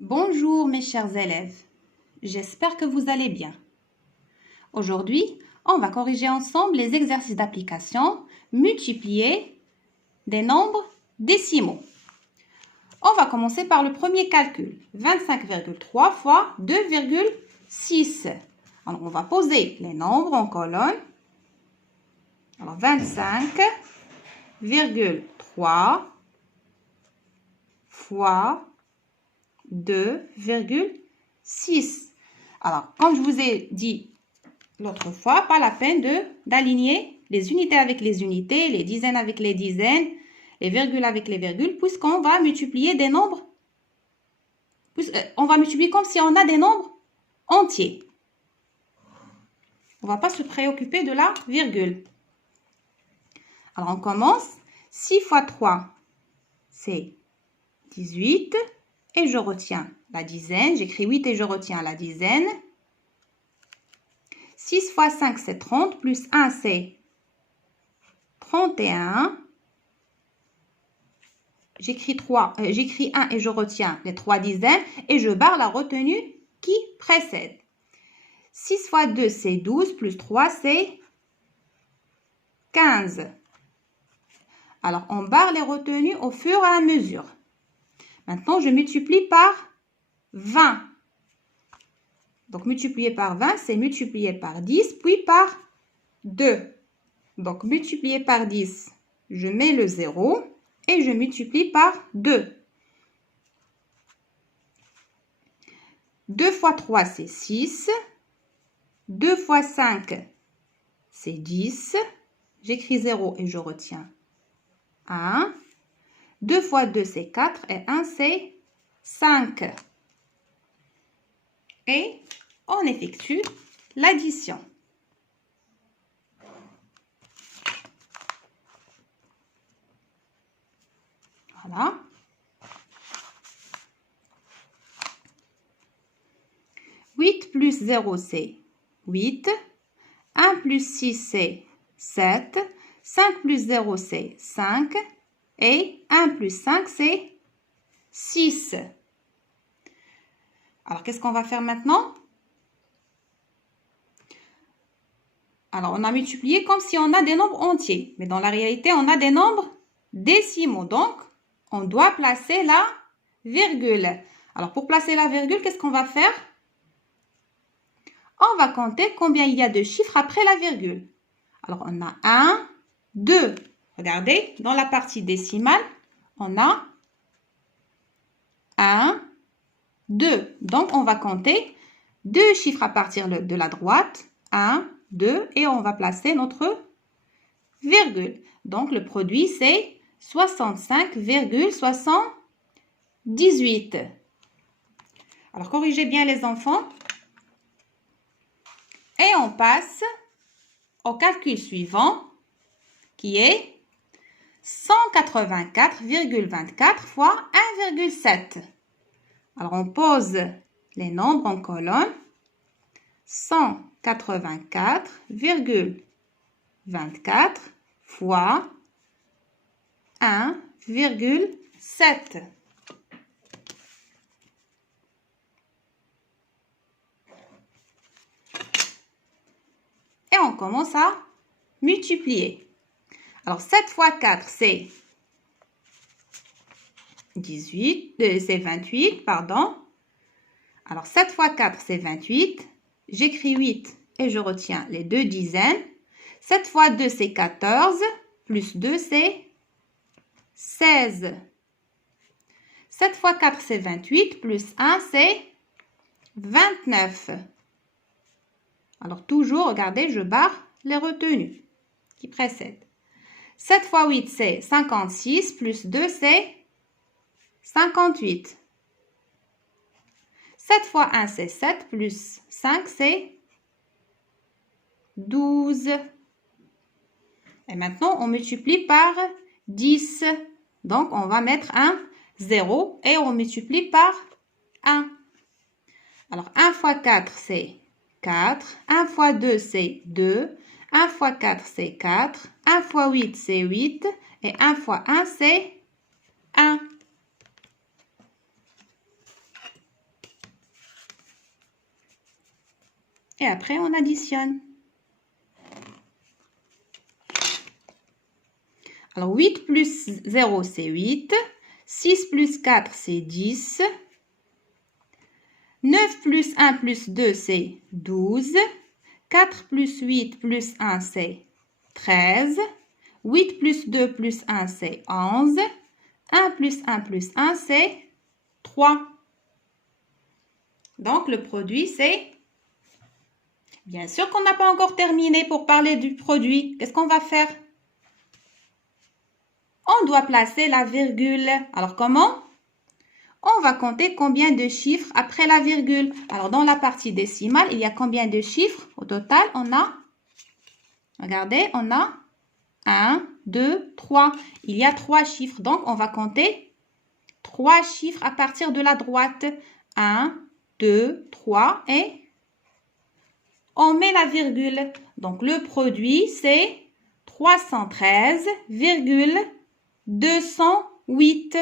Bonjour mes chers élèves, j'espère que vous allez bien. Aujourd'hui, on va corriger ensemble les exercices d'application multiplier des nombres décimaux. On va commencer par le premier calcul, 25,3 fois 2,6. Alors, on va poser les nombres en colonne. Alors, 25,3 fois 2,6. Alors, comme je vous ai dit l'autre fois, pas la peine d'aligner les unités avec les unités, les dizaines avec les dizaines, les virgules avec les virgules, puisqu'on va multiplier des nombres. On va multiplier comme si on a des nombres entiers. On ne va pas se préoccuper de la virgule. Alors, on commence. 6 fois 3, c'est 18. Et je retiens la dizaine. J'écris 8 et je retiens la dizaine. 6 fois 5, c'est 30. Plus 1, c'est 31. J'écris 1 et je retiens les 3 dizaines. Et je barre la retenue qui précède. 6 fois 2, c'est 12. Plus 3, c'est 15. Alors, on barre les retenues au fur et à mesure. Maintenant, je multiplie par 20. Donc, multiplier par 20, c'est multiplier par 10, puis par 2. Donc, multiplier par 10, je mets le 0 et je multiplie par 2. 2 fois 3, c'est 6. 2 fois 5, c'est 10. J'écris 0 et je retiens 1. 2 fois 2, c'est 4 et 1, c'est 5. Et on effectue l'addition. Voilà. 8 plus 0, c'est 8. 1 plus 6, c'est 7. 5 plus 0, c'est 5. Et 1 plus 5, c'est 6. Alors, qu'est-ce qu'on va faire maintenant? Alors, on a multiplié comme si on a des nombres entiers. Mais dans la réalité, on a des nombres décimaux. Donc, on doit placer la virgule. Alors, pour placer la virgule, qu'est-ce qu'on va faire? On va compter combien il y a de chiffres après la virgule. Alors, on a 1, 2. Regardez, dans la partie décimale, on a 1, 2. Donc, on va compter 2 chiffres à partir de la droite. 1, 2. Et on va placer notre virgule. Donc, le produit, c'est 65,78. Alors, corrigez bien les enfants. Et on passe au calcul suivant, qui est 184,24 fois 1,7. Alors, on pose les nombres en colonne. 184,24 fois 1,7. Et on commence à multiplier. Alors, 7 fois 4, c'est 28, pardon. Alors, 7 fois 4, c'est 28. J'écris 8 et je retiens les 2 dizaines. 7 fois 2, c'est 14. Plus 2, c'est 16. 7 fois 4, c'est 28. Plus 1, c'est 29. Alors, toujours, regardez, je barre les retenues qui précèdent. 7 fois 8, c'est 56. Plus 2, c'est 58. 7 fois 1, c'est 7. Plus 5, c'est 12. Et maintenant, on multiplie par 10. Donc, on va mettre un 0 et on multiplie par 1. Alors, 1 fois 4, c'est 4. 1 fois 2, c'est 2. 1 fois 4, c'est 4. 1 fois 8, c'est 8. Et 1 fois 1, c'est 1. Et après, on additionne. Alors, 8 plus 0, c'est 8. 6 plus 4, c'est 10. 9 plus 1 plus 2, c'est 12. 4 plus 8 plus 1, c'est 13. 8 plus 2 plus 1, c'est 11. 1 plus 1 plus 1, c'est 3. Donc, le produit, c'est... Bien sûr qu'on n'a pas encore terminé pour parler du produit. Qu'est-ce qu'on va faire? On doit placer la virgule. Alors, comment? On va compter combien de chiffres après la virgule. Alors, dans la partie décimale, il y a combien de chiffres? Au total, on a... Regardez, on a 1, 2, 3. Il y a 3 chiffres. Donc, on va compter 3 chiffres à partir de la droite. 1, 2, 3 et on met la virgule. Donc, le produit, c'est 313,208.